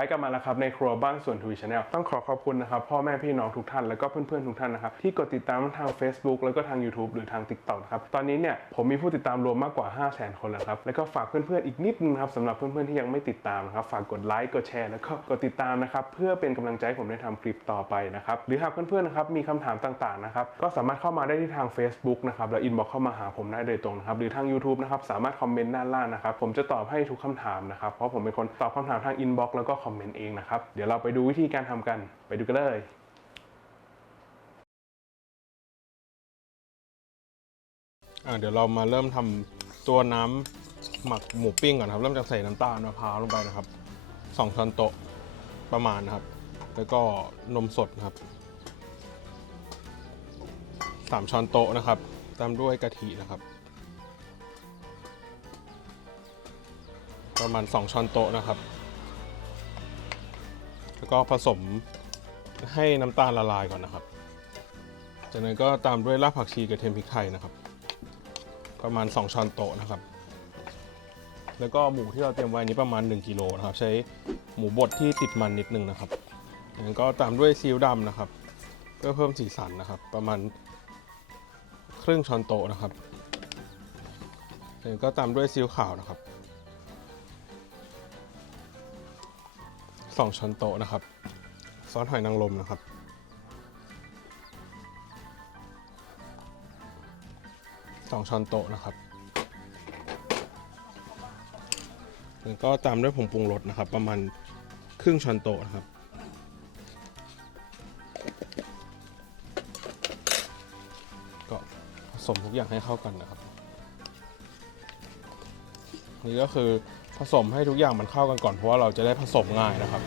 ไปกันมาแล้วครับในครัวบ้านส่วนทวีชาแนลต้องขอขอบคุณนะครับพ่อแม่พี่น้องทุกท่านแล้วก็เพื่อนๆทุกท่านนะครับที่กดติดตามทาง Facebook แล้วก็ทาง YouTube หรือทาง TikTok นะครับตอนนี้เนี่ยผมมีผู้ติดตามรวมมากกว่า 5 0 0 0 0 0 คนแล้วครับแล้วก็ฝากเพื่อนๆอีกนิดนึงครับสำหรับเพื่อนๆที่ยังไม่ติดตามครับฝากกดไลค์กดแชร์แล้วก็กดติดตามนะครับเพื่อเป็นกำลังใจผมได้ทำคลิปต่อไปนะครับหรือหากเพื่อนๆนะครับมีคำถามต่างๆนะครับก็สามารถเข้ามาได้ที่ทาง Facebook นะครับแล้วอินบ็อกเข้ามาหาผมได้โดยตรงนะครับหรือทาง YouTube นะครับสามารถคอมเมนต์ด้านล่างนะครับผมจะตอบให้ทุกคำถามนะครับเพราะผมเป็นคนตอบคำถามทางอินบ็อกแล้วก็คออมเมนต์เองนะครับ เดี๋ยวเราไปดูวิธีการทำกัน ไปดูกันเลยเดี๋ยวเรามาเริ่มทำตัวน้ำหมักหมูปิ้งก่อนครับ เริ่มจากใส่น้ำตาลมะพร้าวลงไปนะครับสองช้อนโต๊ะประมาณนะครับ แล้วก็นมสดนะครับสามช้อนโต๊ะนะครับ ตามด้วยกะทินะครับ ประมาณ 2 ช้อนโต๊ะนะครับ แล้วก็ผสมให้น้ำตาลละลายก่อนนะครับ จากนั้นก็ตามด้วยรากผักชีกระเทียมพริกไทยนะครับ ประมาณ 2ช้อนโต๊ะนะครับ แล้วก็หมูที่เราเตรียมไว้นี้ประมาณ 1กิโลนะครับ ใช้หมูบดที่ติดมันนิดนึงนะครับจากนั้นก็ตามด้วยซีอิ๊วดำนะครับ เพื่อเพิ่มสีสันนะครับ ประมาณครึ่งช้อนโต๊ะนะครับจากนั้นก็ตามด้วยซีอิ๊วขาวนะครับ 2 ช้อนโต๊ะนะครับ ซอสหอยนางรมนะครับ 2 ช้อนโต๊ะนะครับ แล้วก็ตามด้วยผงปรุงรสนะครับ ประมาณครึ่งช้อนโต๊ะนะครับก็ผสมทุกอย่างให้เข้ากันนะครับ นี่ก็คือ ผสมให้ทุกอย่างมันเข้ากันก่อนเพราะว่าเราจะได้ผสมง่ายนะครับ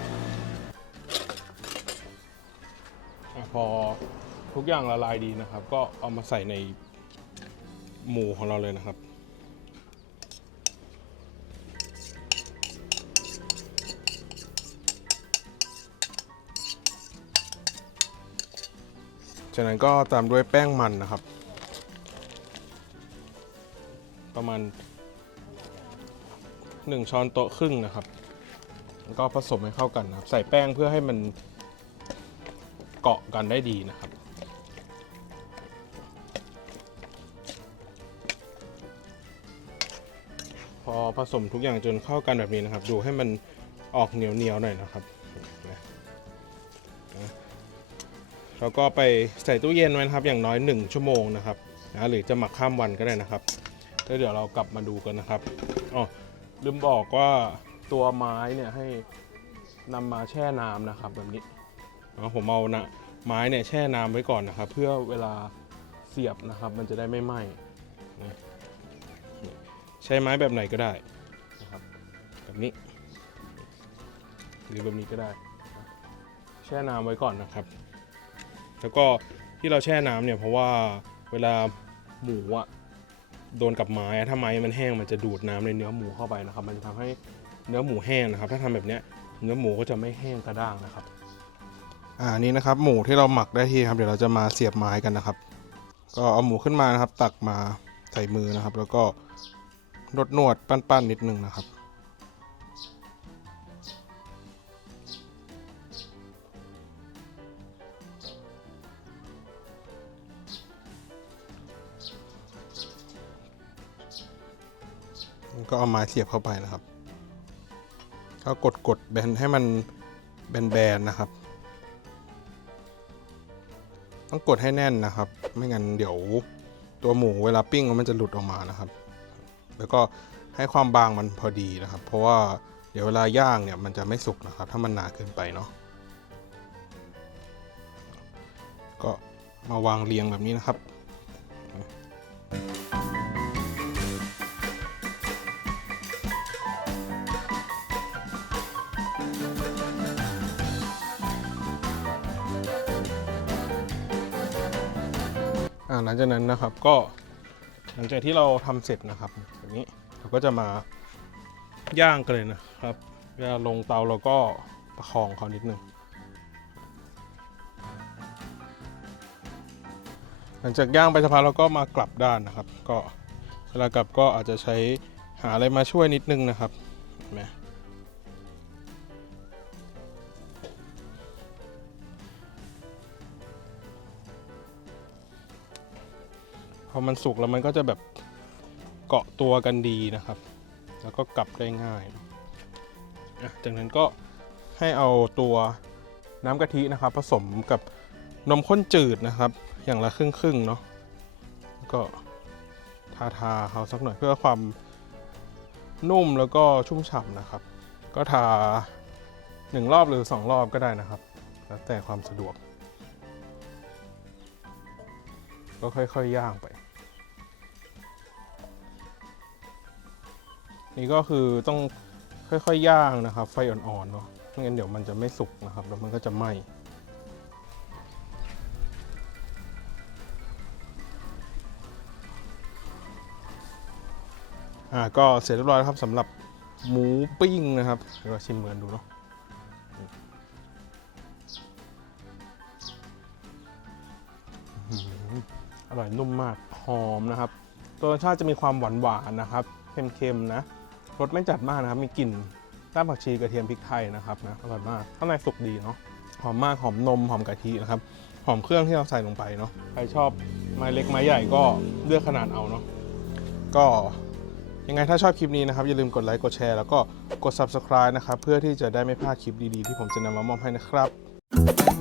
พอทุกอย่างละลายดีนะครับ ก็เอามาใส่ในหมูของเราเลยนะครับ จากนั้นก็ตามด้วยแป้งมันนะครับ ประมาณ 1 ช้อนโต๊ะครึ่งนะครับ แล้วก็ผสมให้เข้ากันนะครับ ใส่แป้งเพื่อให้มันเกาะกันได้ดีนะครับ พอผสมทุกอย่างจนเข้ากันแบบนี้นะครับ ดูให้มันออกเหนียวเหนียวหน่อยนะครับแล้วก็ไปใส่ตู้เย็นไว้นะครับ อย่างน้อย 1 ชั่วโมงนะครับนะหรือจะหมักข้ามวันก็ได้นะครับแล้วเดี๋ยวเรากลับมาดูกันนะครับอ๋อ ลืมบอกว่าตัวไม้เนี่ยให้นำมาแช่น้ำนะครับแบบนี้นะผมเอานะไม้เนี่ยแช่น้ำไว้ก่อนนะครับ เพื่อเวลาเสียบนะครับ มันจะได้ไม่ไหม้ใช้ไม้แบบไหนก็ได้นะครับแบบนี้ หรือแบบนี้ก็ได้ แช่น้ำไว้ก่อนนะครับ แล้วก็ที่เราแช่น้ำเนี่ยเพราะว่าเวลาหมูอะ โดนกับไม้ถ้าไม้มันแห้งมันจะดูดน้ำในเนื้อหมูเข้าไปนะครับ มันจะทำให้เนื้อหมูแห้งนะครับ ถ้าทำแบบนี้เนื้อหมูก็จะไม่แห้งกระด้างนะครับอ่านี้นะครับ หมูที่เราหมักได้ที่ครับเดี๋ยวเราจะมาเสียบไม้กันนะครับ ก็เอาหมูขึ้นมานะครับ ตักมาใส่มือนะครับ แล้วก็นวดนวดปั้นๆนิดนึงนะครับ ก็เอาไม้เสียบเข้าไปนะครับ ก็กดกดแบนให้มันแบนๆนะครับ ต้องกดให้แน่นนะครับ ไม่งั้นเดี๋ยวตัวหมูเวลาปิ้งมันจะหลุดออกมานะครับ แล้วก็ให้ความบางมันพอดีนะครับ เพราะว่าเดี๋ยวเวลาย่างเนี่ยมันจะไม่สุกนะครับ ถ้ามันหนาเกินไปเนาะ ก็มาวางเรียงแบบนี้นะครับ อ่าหลังจากนั้นนะครับก็หลังจากที่เราทำเสร็จนะครับแบบนี้เราก็จะมาย่างกันเลยนะครับเวลาลงเตาเราก็ประคองเขานิดนึงหลังจากย่างไปสักพักเราก็มากลับด้านนะครับ ก็เวลากลับก็อาจจะใช้หาอะไรมาช่วยนิดนึงนะครับเห็นไหม พอมันสุกแล้วมันก็จะแบบเกาะตัวกันดีนะครับ แล้วก็กลับได้ง่ายจากนั้นก็ให้เอาตัวน้ำกะทินะครับ ผสมกับนมข้นจืดนะครับ อย่างละครึ่งครึ่งๆเนาะก็ทาทาๆเขาสักหน่อยเพื่อความนุ่มแล้วก็ชุ่มฉ่ำนะครับ ก็ทาหนึ่งรอบหรือสองรอบก็ได้นะครับ แล้วแต่ความสะดวก ก็ค่อยๆย่างไป นี่ก็คือต้องค่อยๆย่างนะครับ ไฟอ่อนๆเนาะไม่งั้นเดี๋ยวมันจะไม่สุกนะครับแล้วมันก็จะไหม้อ่าก็เสร็จเรียบร้อยแล้วครับสำหรับหมูปิ้งนะครับเดี๋ยวเราชิมเหมือนดูเนาะอร่อยนุ่มมากหอมนะครับ ตัวรสชาติจะมีความหวานๆนะครับเค็มๆนะ รสไม่จัดมากนะครับ มีกลิ่นรากผักชีกระเทียมพริกไทยนะครับนะอร่อยมากข้างในสุกดีเนาะหอมมากหอมนมหอมกะทินะครับหอมเครื่องที่เราใส่ลงไปเนาะใครชอบไม้เล็กไม้ใหญ่ก็เลือกขนาดเอาเนาะก็ยังไงถ้าชอบคลิปนี้นะครับอย่าลืมกดไลค์กดแชร์แล้วก็กด subscribe นะครับเพื่อที่จะได้ไม่พลาดคลิปดีๆ ที่ผมจะนำมามอบให้นะครับ